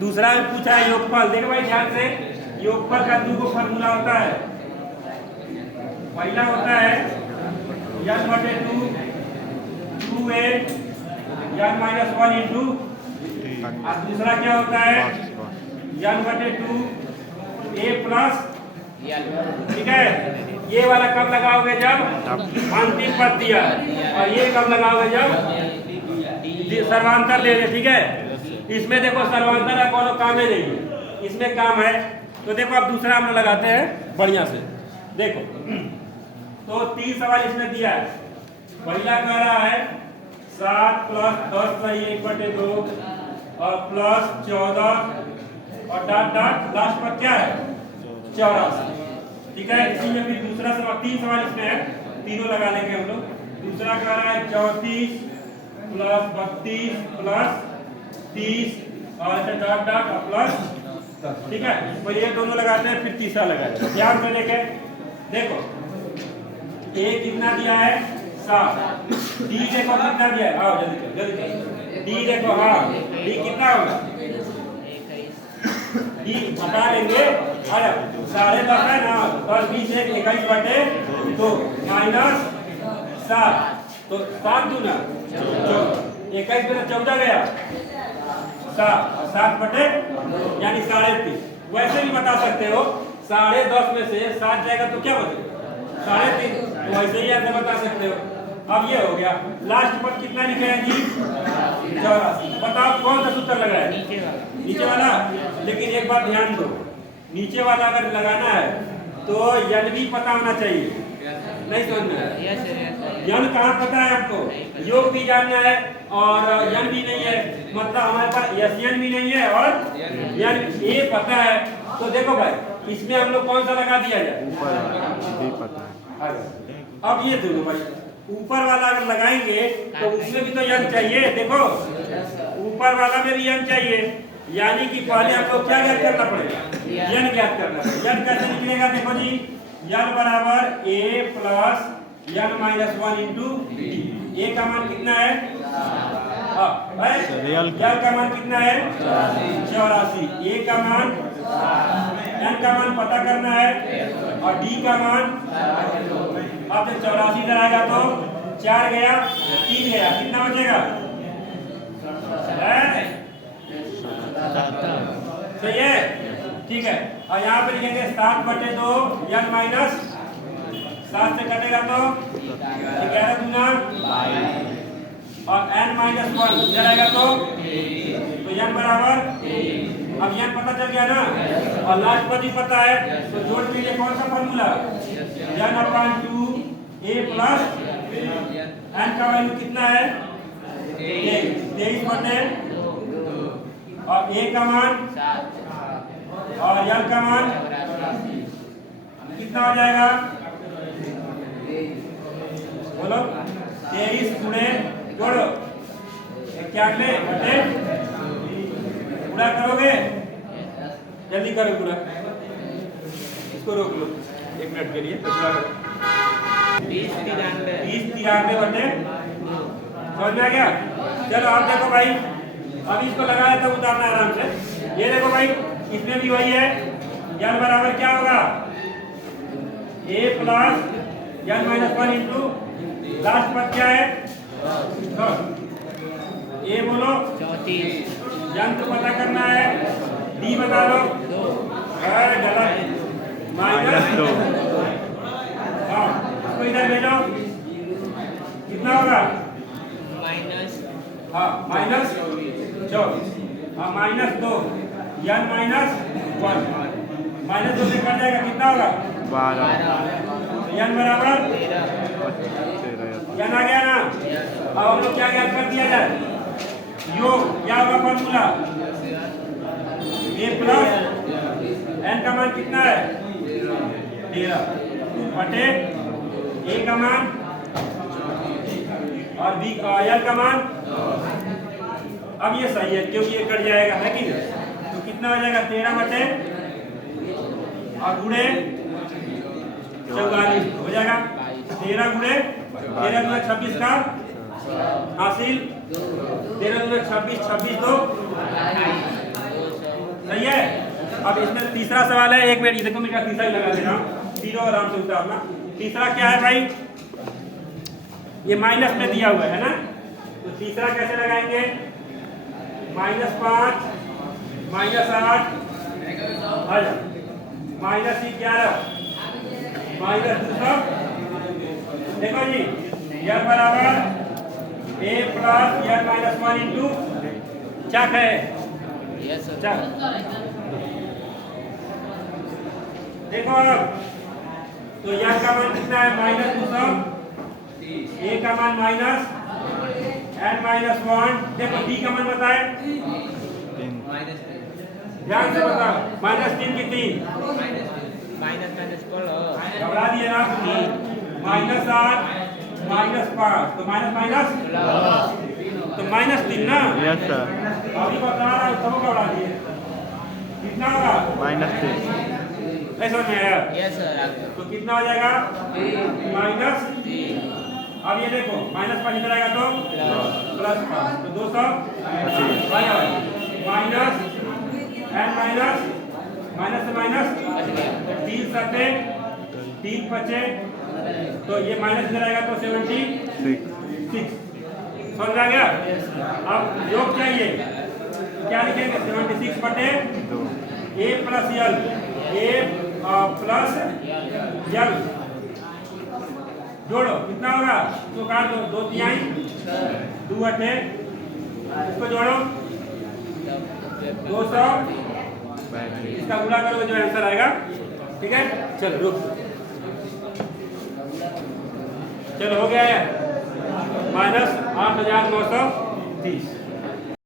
दूसरा में पूछा है योगफल। देखो भाई ध्यान से, योगफल का दो फॉर्मूला होता है। पहला होता है n/2 2a n-1 इंटू, और दूसरा क्या होता है n/2 a प्लस। ठीक है, ये वाला कब लगाओगे जब अंतिम पद दिया, और ये कब लगाओगे जब सर्वांतर ले ले। ठीक है, इसमें देखो सर्वांतर का कोनो काम ही नहीं है, इसमें काम है। तो देखो अब दूसरा हम लोग लगाते हैं बढ़िया से। देखो तो 3 सवाल इसमें दिया है। पहला कह रहा है 7 + 10 + 1/2 और प्लस 14 और डॉट डॉट लास्ट पर क्या है 84। ठीक है, इसी में फिर दूसरा सवाल, 3 सवाल इसमें है, तीनों लगा लेंगे हम लोग। दूसरा कह रहा है 34 + 32 + 30 और ऐसे डॉट डॉट प्लस। ठीक है, तो ये दोनों लगाते हैं, फिर तीसरा लगाते हैं। ध्यान में देखे, देखो ए कितना दिया है 7, डी देखो कितना दिया है, आओ जल्दी जल्दी, डी देखो, हाँ डी कितना होगा, डी बता लेंगे। अरे 10.5 है ना, 10 20 21/2 माइनस 7, तो 7 दूना 21 में 14 गया 7/, यानी 3.5। वैसे भी बता सकते हो 10.5 में से 7 जाएगा तो क्या बचेगा 3.5, तो वैसे ही ऐसे बता सकते हो। अब ये हो गया, लास्ट पर कितना लिखा है जी 84। बताओ कौन सा सूत्र लगाया, नीचे वाला। लेकिन एक बात ध्यान दो, नीचे वाला अगर लगाना है तो यन भी पता होना चाहिए, नहीं समझ में आया? यन कहाँ पता है आपको, योग भी जानना है और यन भी नहीं है, मतलब हमारे पास यन भी नहीं है और यन ये पता है। तो देखो भाई इसमें हम लोग कौन सा लगा दिया जाए, अब ये दोनों भाई ऊपर वाला अगर लगाएंगे तो उसमें भी तो यन चाहिए। देखो ऊपर वाला में भी यन चाहिए, यानी कि पहले हम लोग क्या ज्ञात करना पड़ेगा, यन ज्ञात करना पड़ेगा। यन कैसे निकलेगा, देखो जी यन बराबर a plus n-1 into D. A का मान कितना है, यन का मान कितना है 84, ए का मान, एन का मान पता करना है और डी का मान। अब जब 84 लगाएगा तो 4 गया 3 गया, कितना बचेगा, सही है। ठीक है, और यहाँ पे लिखेंगे 7/2 n-, 7 से कटेगा तो 11 दूना और n-1 जाएगा तो n बराबर, अब n पता चल गया ना और लास्ट पर भी पता है, तो जोड़ लीजिए कौन सा formula, n/2 a plus n का वैल्यू कितना है 23/2 और a का मान और n का मान कितना हो जाएगा, बोलो 23 गुणे जोड़ो 91/, पूरा करोगे, जल्दी करो पूरा, इसको रोक लो 1 मिनट के लिए, पूरा करो 20-93/, समझ में आ गया। चलो अब देखो भाई, अब इसको लगाया तब उतारना आराम से। ये देखो भाई इसमें भी वही है, n बराबर क्या होगा a plus n-1 into last पर क्या है ए बोलो 34, n तो पता करना है, डी बता दो गलत -2, हाँ इसको इधर भेजो, कितना होगा हाँ -24, हाँ -2 n-1 -2 से कट जाएगा, कितना होगा 12, n बराबर n आ गया ना। अब हम लोग क्या ज्ञात कर दिया जाए, योग क्या होगा फॉर्मूला, a प्लस n का मान कितना है 13 बटे a का मान और b का n का मान। अब ये सही है क्योंकि ये कट जाएगा, है कि नहीं, तो कितना हो जाएगा 13 बटे और गुणे 44 हो जाएगा, 13 गुणे 13 दूना 26 का हासिल, 13 दूना 26, 26 2 अब इसमें तीसरा सवाल है, एक मिनट देखो, मैं तीसरा ही लगा दे रहा हूँ, तीनों आराम से उतारना। तीसरा क्या है भाई, ये माइनस में दिया हुआ है ना, तो तीसरा कैसे लगाएंगे, -5 -8 -11 -200। देखो जी, यह बराबर a प्लस या -1 इंटू क्या है, देखो अब तो यह का मान कितना है, -200, a का मान माइनस n -1। देखो d का मान बताए, ध्यान से बताओ, -3 की 3 घबरा दिए ना, -8 -5 तो माइनस तो -3 ना। Yes sir. अभी बता रहा है, सब घबरा दिए, कितना होगा, -3। ऐसा में आया, यस सर। तो कितना हो जाएगा, -3। अब ये देखो -5 इधर आएगा तो +5 तो 200 माइनस n माइनस से माइनस 3 सत्ते 3 बचे, तो ये माइनस इधर आएगा तो 76। समझ आ गया। अब योग चाहिए, क्या लिखेंगे, 76 बटे a plus L, a plus यल जोड़ो, कितना होगा, तो काट दो, 2 तिहाई 2 अठे, इसको जोड़ो 200, इसका गुणा करो जो आंसर आएगा, ठीक है। चलो रुक, चलो हो गया है, -8930।